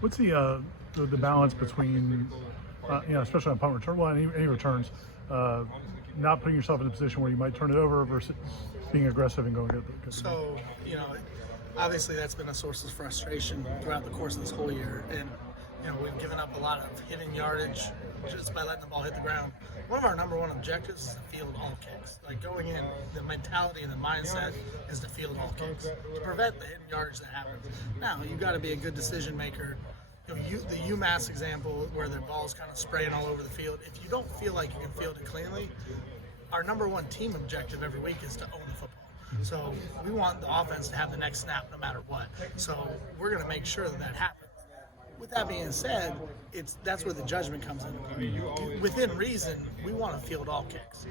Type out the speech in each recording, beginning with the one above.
What's the balance between, especially on punt return, well, any returns, not putting yourself in a position where you might turn it over versus being aggressive and going good. So, obviously that's been a source of frustration throughout the course of this whole year. And, we've given up a lot of hitting yardage just by letting the ball hit the ground. One of our number one objectives is to field all kicks. Like going in, the mentality and the mindset is to field all kicks to prevent the hidden yardage that happens. Now, you got to be a good decision maker. The UMass example where the ball's kind of spraying all over the field, if you don't feel like you can field it cleanly, our number one team objective every week is to own the football. So we want the offense to have the next snap no matter what. So we're going to make sure that happens. With that being said, that's where the judgment comes in. Within reason, we want to field all kicks.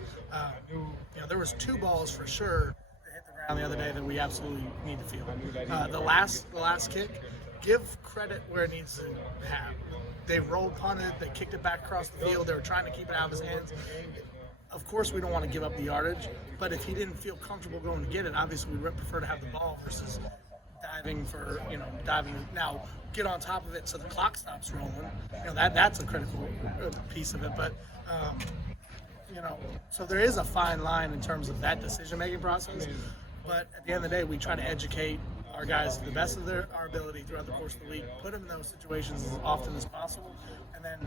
There was 2 balls for sure that hit the ground the other day that we absolutely need to field. The last kick, give credit where it needs to have. They roll punted, they kicked it back across the field, they were trying to keep it out of his hands. Of course, we don't want to give up the yardage, but if he didn't feel comfortable going to get it, obviously we prefer to have the ball versus diving. Now, get on top of it so the clock stops rolling. That's a critical piece of it. But, so there is a fine line in terms of that decision-making process. But at the end of the day, we try to educate our guys to the best of our ability throughout the course of the week, put them in those situations as often as possible, and then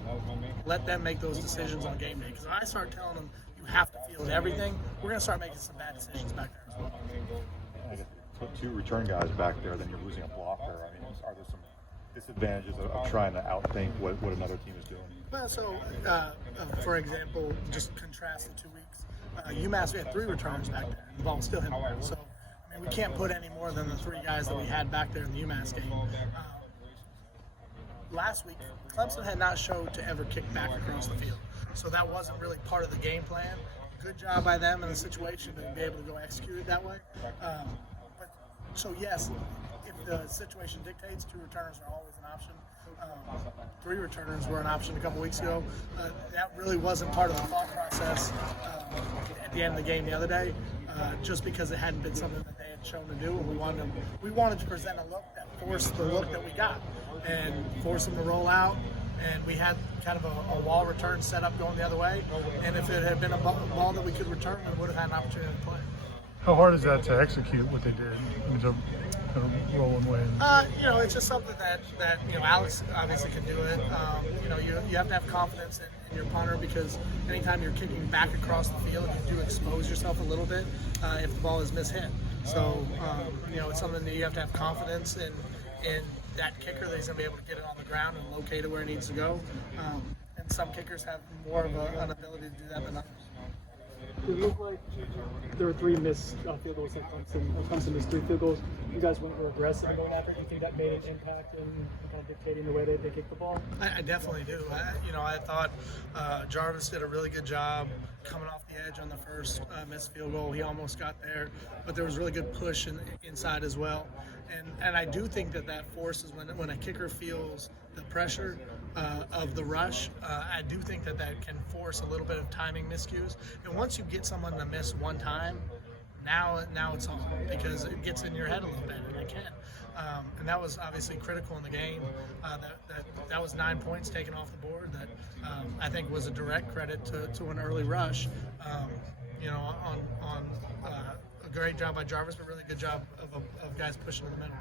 let them make those decisions on game day. Because if I start telling them you have to field everything, we're going to start making some bad decisions back there as well. Put 2 return guys back there, then you're losing a blocker. I mean, are there some disadvantages of trying to outthink what another team is doing? Well, so, for example, just contrast the 2 weeks. UMass, we had 3 returns back there, and the ball was still hitting. So, we can't put any more than the 3 guys that we had back there in the UMass game. Last week, Clemson had not showed to ever kick back across the field. So that wasn't really part of the game plan. Good job by them in the situation to be able to go execute it that way. So yes, if the situation dictates, 2 returners are always an option. 3 returners were an option a couple weeks ago. That really wasn't part of the thought process at the end of the game the other day, just because it hadn't been something that they had shown to do, and we wanted to present a look that forced the look that we got and force them to roll out. And we had kind of a wall return set up going the other way. And if it had been a ball that we could return, we would have had an opportunity to play. How hard is that to execute what they did? I mean, to kind of roll one way. It's just something that Alex obviously can do it. You have to have confidence in your punter, because anytime you're kicking back across the field, you do expose yourself a little bit if the ball is mishit. So it's something that you have to have confidence in that kicker that he's going to be able to get it on the ground and locate it where it needs to go. And some kickers have more of an ability to do that than others. It looked like there were 3 missed field goals at Clemson. Clemson missed 3 field goals. You guys went aggressive going after it. Do you think that made an impact in kind of dictating the way they kicked the ball? I definitely do. I thought Jarvis did a really good job coming off the edge on the first missed field goal. He almost got there, but there was really good push inside as well. And I do think that forces when a kicker feels the pressure of the rush. I do think that can force a little bit of timing miscues. And once you get someone to miss one time, now it's on, because it gets in your head a little bit, and it can. And that was obviously critical in the game. That was 9 points taken off the board. That I think was a direct credit to an early rush. On a great job by Jarvis, but really good job of guys pushing in the middle.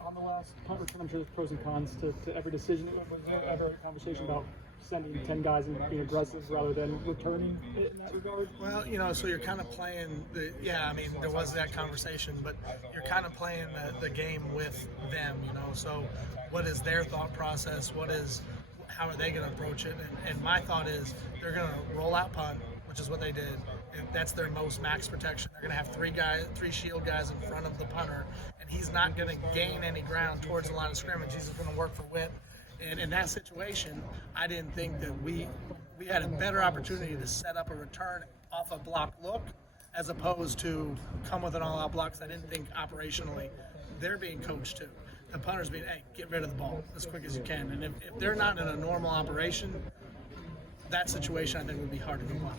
On the last punt return, I'm sure there's pros and cons to every decision. Was there ever a conversation about sending 10 guys and being aggressive rather than returning it in that regard? Well, so you're kind of playing there was that conversation, but you're kind of playing the game with them, so what is their thought process? How are they going to approach it? And my thought is they're going to roll out punt, which is what they did. And that's their most max protection. They're going to have 3 shield guys in front of the punter, and he's not going to gain any ground towards the line of scrimmage. He's just going to work for width. And in that situation, I didn't think that we had a better opportunity to set up a return off a block look as opposed to come with an all-out block, because I didn't think operationally they're being coached too. The punter's being, hey, get rid of the ball as quick as you can. And if they're not in a normal operation, that situation I think would be hard to block.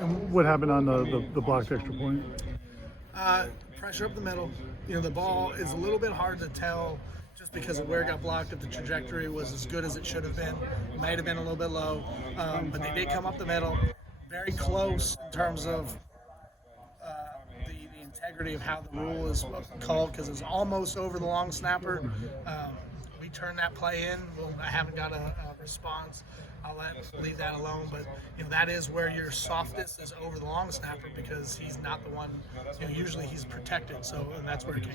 And what happened on the blocked extra point? Pressure up the middle. The ball is a little bit hard to tell just just because of where it got blocked, if the trajectory was as good as it should have been. It might have been a little bit low, but they did come up the middle, very close in terms of the integrity of how the rule is called, because it was almost over the long snapper. We turned that play in. Well, I haven't got a response. I'll leave that alone. But that is where your softest is over the long snapper, because he's not the one. Usually he's protected. So and that's where it came.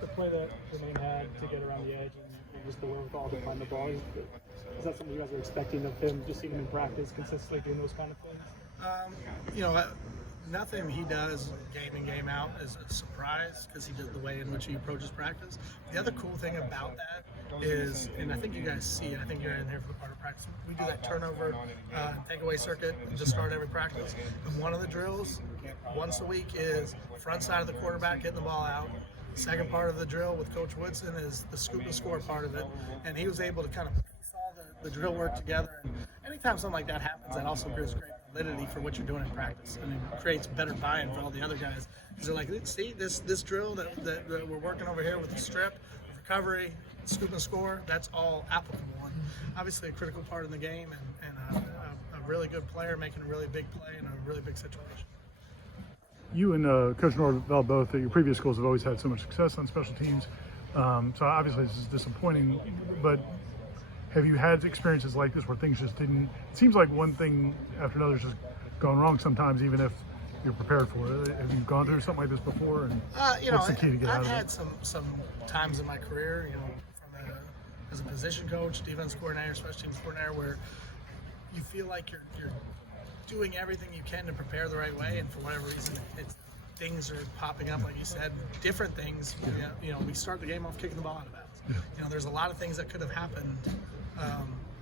The play that Jermaine had to get around the edge and just the wherewithal to find the ball, is that something you guys are expecting of him? Just seeing him in practice, consistently doing those kind of things. Nothing he does game in, game out is a surprise, because he does the way in which he approaches practice. The other cool thing about that is, and I think you guys see it, I think you're in here for the part of practice, we do that turnover takeaway circuit to start every practice. And one of the drills once a week is front side of the quarterback getting the ball out. The second part of the drill with Coach Woodson is the scoop and score part of it. And he was able to kind of piece all the drill work together. And anytime something like that happens, that also gives great validity for what you're doing in practice, and it creates better buy-in for all the other guys. Because they're like, see, this drill that we're working over here with the strip, recovery, scoop and score, that's all applicable. And obviously a critical part in the game, and a really good player making a really big play in a really big situation. You and Coach Norvell both at your previous schools have always had so much success on special teams. So obviously this is disappointing, but have you had experiences like this where things just didn't? It seems like one thing after another is just gone wrong sometimes, even if you're prepared for it. Have you gone through something like this before? And what's the key to get out of it? I've had some times in my career, as a position coach, defense coordinator, special teams coordinator, where you feel like you're doing everything you can to prepare the right way, and for whatever reason, things are popping up, like you said, different things. We start the game off kicking the ball out of bounds. Yeah. There's a lot of things that could have happened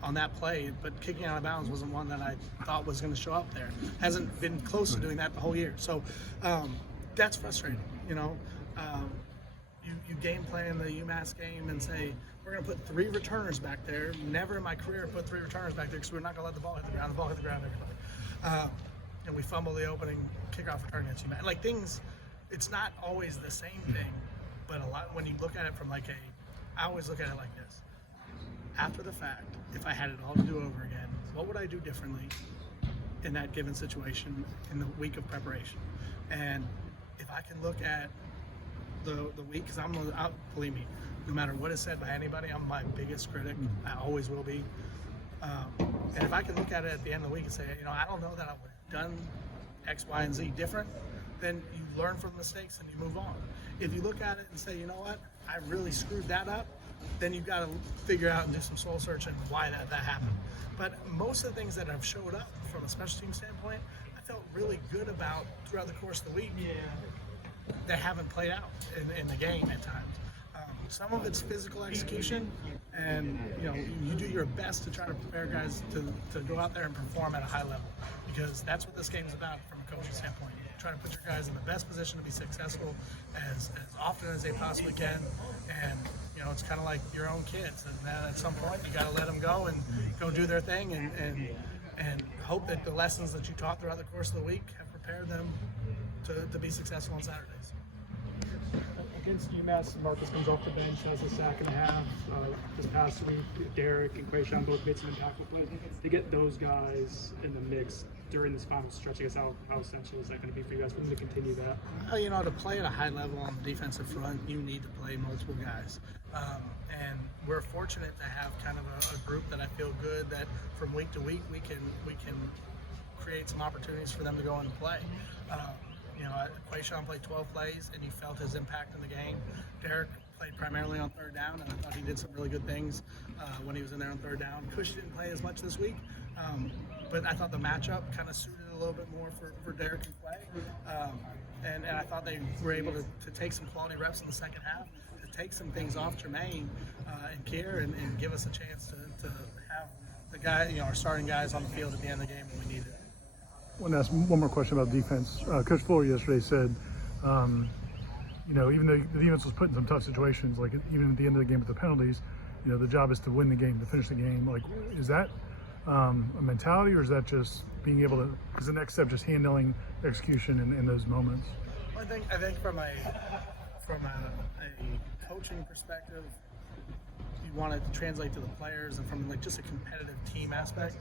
on that play, but kicking out of bounds wasn't one that I thought was going to show up there. Hasn't been close to doing that the whole year. So that's frustrating. You game plan the UMass game and say, we're going to put 3 returners back there. Never in my career put 3 returners back there, because we're not going to let the ball hit the ground. The ball hit the ground, everybody. And we fumble the opening kickoff return against UMass. Like things, it's not always the same thing, but a lot when you look at it from I always look at it like this. After the fact, if I had it all to do over again, what would I do differently in that given situation in the week of preparation? And if I can look at the week, because believe me, no matter what is said by anybody, I'm my biggest critic. I always will be. And if I can look at it at the end of the week and say, I don't know that I would have done X, Y, and Z different, then you learn from mistakes and you move on. If you look at it and say, you know what, I really screwed that up, then you've got to figure out and do some soul searching why that happened. But most of the things that have showed up from a special team standpoint, I felt really good about throughout the course of the week. That haven't played out in the game at times. Some of it's physical execution, and you do your best to try to prepare guys to go out there and perform at a high level, because that's what this game is about from a coaching standpoint. Trying to put your guys in the best position to be successful as often as they possibly can, and it's kind of like your own kids, and then at some point you got to let them go and go do their thing, and hope that the lessons that you taught throughout the course of the week have prepared them to be successful on Saturdays. Against UMass, Marcus comes off the bench, has a sack and a half. This past week, Derek and Quayshawn both made some impactful plays. To get those guys in the mix during this final stretch, I guess how essential is that going to be for you guys for them to continue that? To play at a high level on the defensive front, you need to play multiple guys. And we're fortunate to have kind of a group that I feel good that from week to week we can create some opportunities for them to go and play. Quayshawn played 12 plays, and you felt his impact in the game. Derek played primarily on third down, and I thought he did some really good things when he was in there on third down. Cush didn't play as much this week, but I thought the matchup kind of suited a little bit more for Derek and Clay. And I thought they were able to take some quality reps in the second half, to take some things off Jermaine and Kier, and give us a chance to have the guy, our starting guys on the field at the end of the game when we need it. I want to ask one more question about defense. Coach Fuller yesterday said, even though the defense was put in some tough situations, like even at the end of the game with the penalties, the job is to win the game, to finish the game. Like, is that a mentality, or is that just being able to? Is the next step just handling execution in those moments? Well, I think from a coaching perspective, you want it to translate to the players, and from like just a competitive team aspect,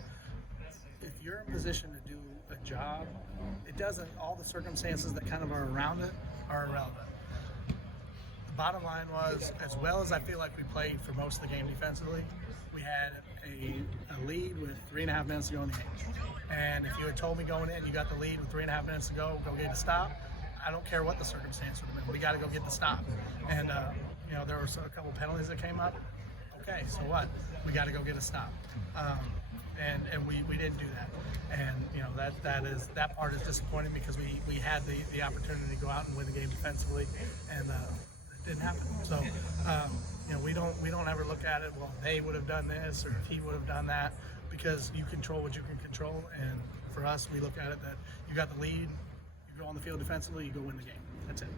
if you're in position to do a job, it doesn't, all the circumstances that kind of are around it are irrelevant. The bottom line was, as well as I feel like we played for most of the game defensively, we had a lead with 3.5 minutes to go in the game. And if you had told me going in, you got the lead with 3.5 minutes to go get a stop, I don't care what the circumstance would have been. We got to go get the stop. And, you know, there were a couple penalties that came up. Okay, so what? We got to go get a stop. And we didn't do that. And, you know, that part is disappointing because we had the opportunity to go out and win the game defensively, and it didn't happen. So, you know, we don't ever look at it, well, they would have done this or if he would have done that, because you control what you can control. And for us, we look at it that you got the lead, you go on the field defensively, you go win the game. That's it.